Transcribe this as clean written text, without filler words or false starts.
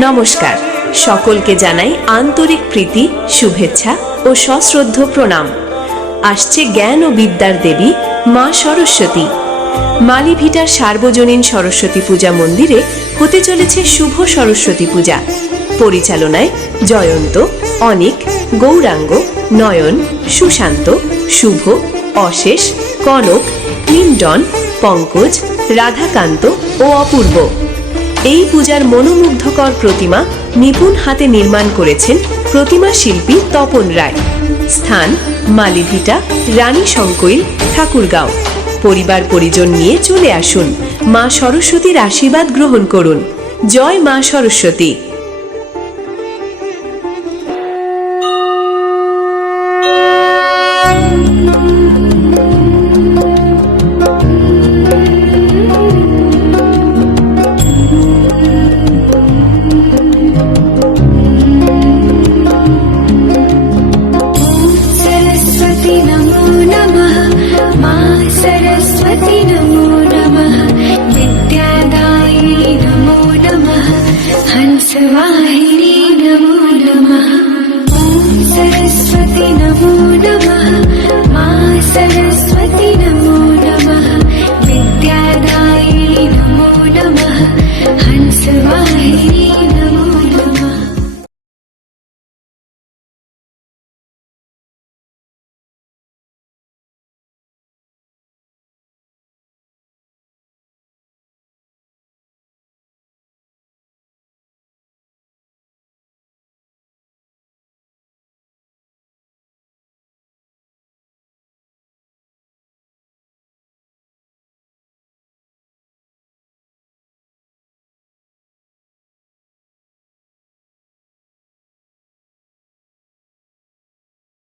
নমস্কার, সকলকে জানাই আন্তরিক প্রীতি, শুভেচ্ছা ও সশ্রদ্ধ প্রণাম। আসছে জ্ঞান ও বিদ্যার দেবী মা সরস্বতী। মালিভিটার সার্বজনীন সরস্বতী পূজা মন্দিরে হতে চলেছে শুভ সরস্বতী পূজা। পরিচালনায় জয়ন্ত, অনিক, গৌরাঙ্গ, নয়ন, সুশান্ত, শুভ, অশেষ, কনক, ক্লিন্টন, পঙ্কজ, রাধাকান্ত ও অপূর্ব। এই পূজার মনোমুগ্ধকর প্রতিমা নিপুণ হাতে নির্মাণ করেছেন প্রতিমা শিল্পী তপন রায়। স্থান মালিভিটা, রানী শঙ্কৈল, ঠাকুরগাঁও। পরিবার পরিজন নিয়ে চলে আসুন, মা সরস্বতীর আশীর্বাদ গ্রহণ করুন। জয় মা সরস্বতী। सरस्वती नमो नमः, विद्यादायिनी नमो नमः, हंसवाहिनी